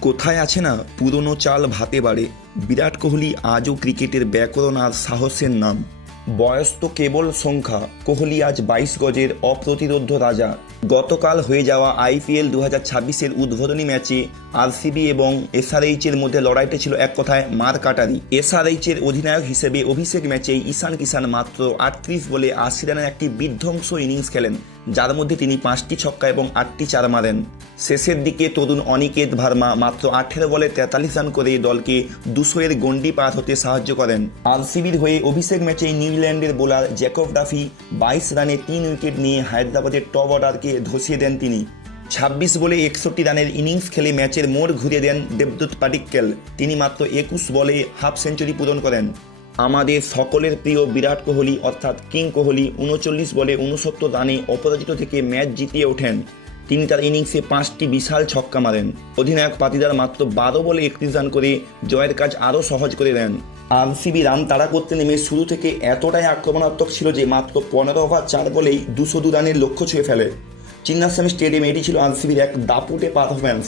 কোথায় আছে না পুরনো চাল ভাতে বাড়ে। বিরাট কোহলি আজও ক্রিকেটের ব্যাকরণ আর সাহসের নাম। বয়স তো কেবল সংখ্যা, কোহলি আজ 22 গজের অপ্রতিরোধ্য রাজা। গতকাল হয়ে যাওয়া IPL 2026-এর উদ্বোধনী ম্যাচে আরসিবি এবং SRH-এর মধ্যে লড়াইটা ছিল এক কথায় মার কাটারি। SRH-এর অধিনায়ক হিসেবে অভিষেক ম্যাচেই ঈশান কিষান মাত্র 38 বলে 80 রানের একটি বিধ্বংস ইনিংস খেলেন, যার মধ্যে তিনি 5টি ছক্কা এবং 8টি চার মারেন। শেষের দিকে তরুণ অনিকেত ভার্মা মাত্র 18 বলে 43 রান করে দলকে 200-এর গণ্ডি পার হতে সাহায্য করেন। আরসিবির হয়ে অভিষেক ম্যাচে নিউজিল্যান্ডের বোলার জ্যাকব ডাফি 22 রানে 3 উইকেট নিয়ে হায়দ্রাবাদের টপ অর্ডারকে ধসিয়ে দেন তিনি। 26 বলে 61 রানের ইনিংস খেলে ম্যাচের মোড় ঘুরিয়ে দেন দেবদূত পাডিক্কেল। তিনি মাত্র 21 বলে হাফ সেঞ্চুরি পূরণ করেন। আমাদের সকলের প্রিয় বিরাট কোহলি অর্থাৎ কিং কোহলি 39 বলে 69 রানে অপরাজিত থেকে ম্যাচ জিতিয়ে ওঠেন। তিনি তার ইনিংসে 5টি বিশাল ছক্কা মারেন। অধিনায়ক পাতিদার মাত্র 12 বলে 31 রান করে জয়ের কাজ আরও সহজ করে দেন। আরসিবি রান তাড়া করতে নেমে শুরু থেকে এতটাই আক্রমণাত্মক ছিল যে মাত্র 15 ওভার 4 বলেই 202 রানের লক্ষ্য ছুঁয়ে ফেলে। চিন্নাস্বামী স্টেডিয়ামে এটি ছিল আরসিবির এক দাপুটে পারফরম্যান্স।